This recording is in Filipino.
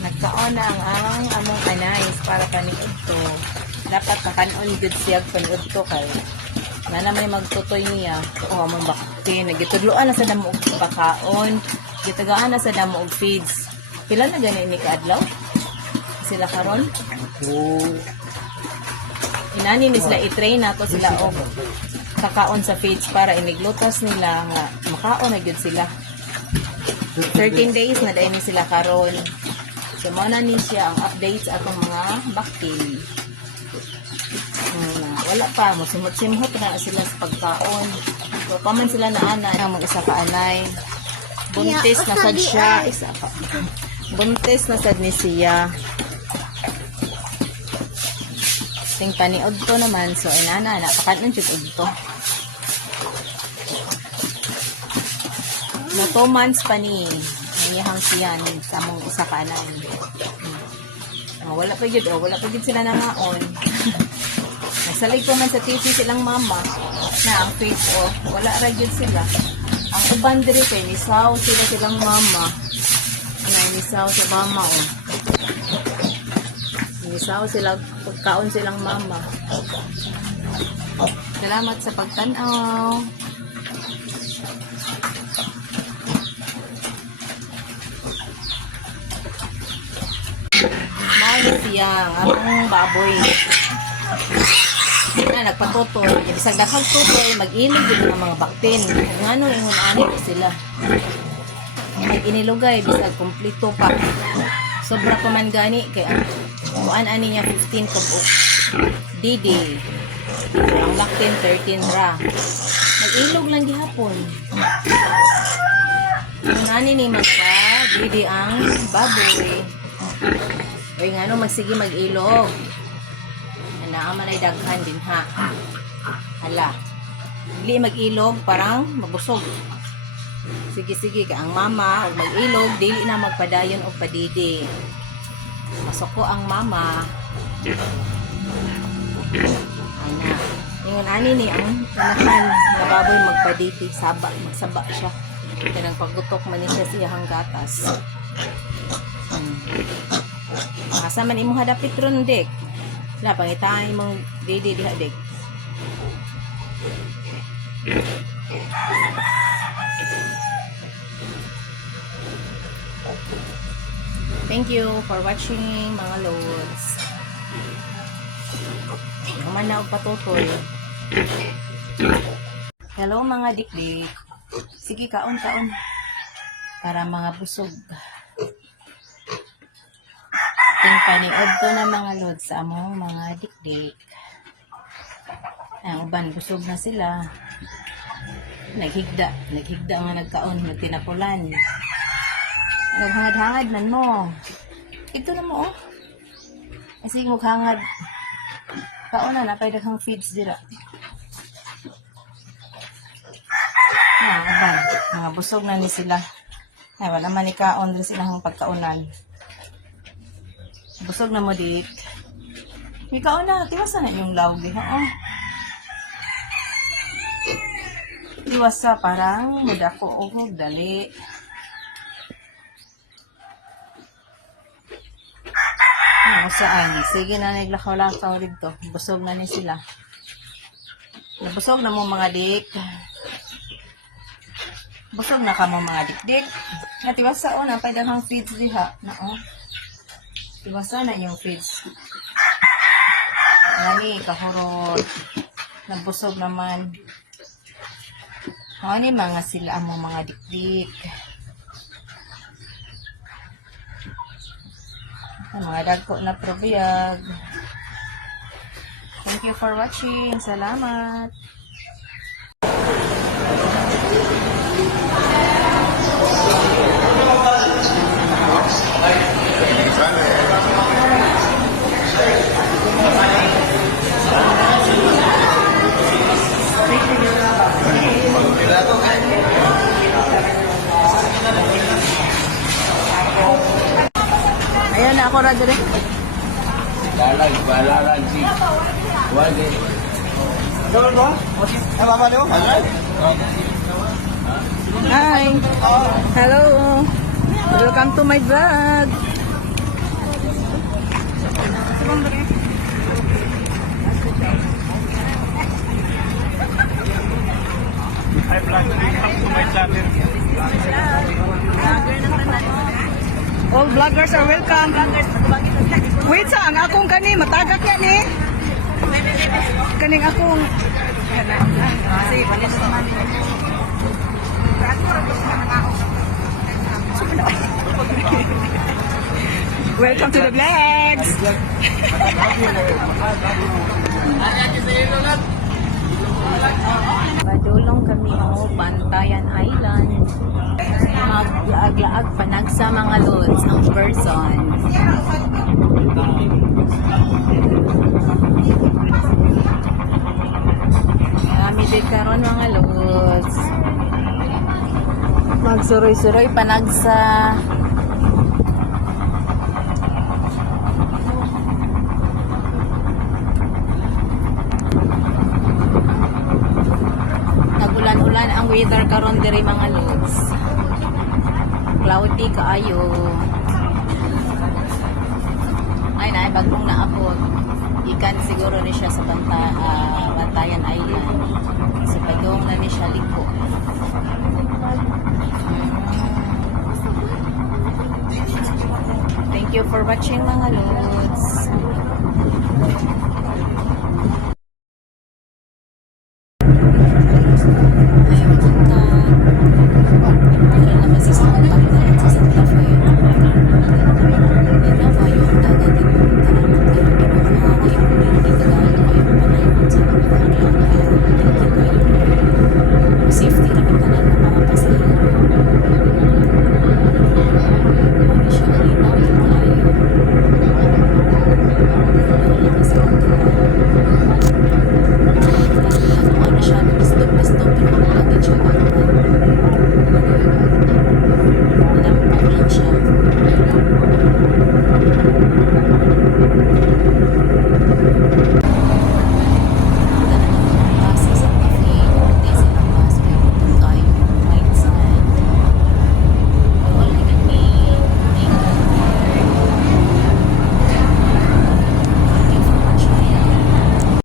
Nagkaon na ang among anais para paniod to. Dapat makanon gud siya paniod to kay na may magtutoy niya. O among bakti nagitudloan na sa damo og pakaon, gitagaan na sa damo og feeds. Pila na gani ni kaadlaw? Sila karon? Inani ni sila i-train nato sila og kakaon sa feeds para iniglutas nila nga makaon na gud sila. 13 days na dahil sila karon. So, muna ni siya ang updates atong mga baktil. Wala pa, musimot-simot na sila sa pagkaon. So, paman sila na ana, ang mga isa ka anay. Buntis na sad siya. Isa ka. Buntis na sad ni siya. Ting paniod to naman. So, inana, napakanon siya to. Na 2 months pa ni niyahang siyan sa mong isa ka anay. Wala pa yun sila nangaon. Nasalig ko man sa TV silang mama na ang face wala ra yun sila. Ang uban diri kay nisaw silang mama. Nisaw sa mama nisaw sila pagkaon silang mama. Salamat sa pagtanaw. Siyang among baboy na nagpatutoy bisag daghang tutoy mag-ilog yung mga baktin kung ano ingon ani sila mag-inilugay bisag kompleto pa sobra pa man gani kay kuan ani niya 15 kabuk didi ang laktin 13 ra mag-ilog lang gihapon kung ani ni magpa didi ang baboy. Oy nga no, magsige mag-ilog. Naaman ay daghan din ha. Hala. Dili mag-ilog, parang mabusog. Sige ka ang mama, o mag-ilog, dili na magpadayon o padidi. Masoko ang mama. Ana. Ingon ani ni ang anahan na baboy magpadidi, magsaba siya. Kanang paggutok man siya siyang gatas. Asa man imong hadapit ron dek. La pangitaan imong didi diha dek. Thank you for watching mga lods. Kuman na og patutoy. Hello mga dikdik. Sige kaon. Para mga busog. Ting paniod to na mga lods sa among mga dikdik. Ang uban busog na sila. Naghigda nga nagkaon, nagtinapulan. Naghangad-hangad man mo. Ito na mo Kasi maghangad. Kaon na napay daghang feeds dira. Uban, mga busog na ni sila. Ay wala man ikaon din silang pagkaunan. Busog na mo dik. Ikaw na, tiwasa na yung lawg di ha. Tiwasa parang mudako o dali. Saan? Sige na naglakaw-lakaw dito. Busog na ni sila. Nabusog na mo mga dik. Busog na ka mo mga dik-dik. Tiwasa o, napay daghang feeds di ha. Tiwasa na yung feeds. Nani, kahurot. Nagbusog naman. Ano mga sila ang mga dikdik. Mga dagko na probiyag. Thank you for watching. Salamat. Ayan na ako na dito. Balaran si. Wali. Dol ba? Ano ba niyo? Hi. Hello. Welcome to my vlog. All vloggers are welcome. Wait sa ang akong kani matagak ya ni. Kaning akong Welcome to the vlogs. Padulong kami o Bantayan Island. Maglaag-laag panag sa mga lods ang person. Kami din karon mga lods. Magsuroy-suroy panag sa nagulan-ulan ang weather karon diri mga lods. Cloudy kaayo. Ay na bagong naabot. Ikan siguro ni siya sa Bantayan Island. Sa padong na ni siya liko. Thank you for watching mga lods.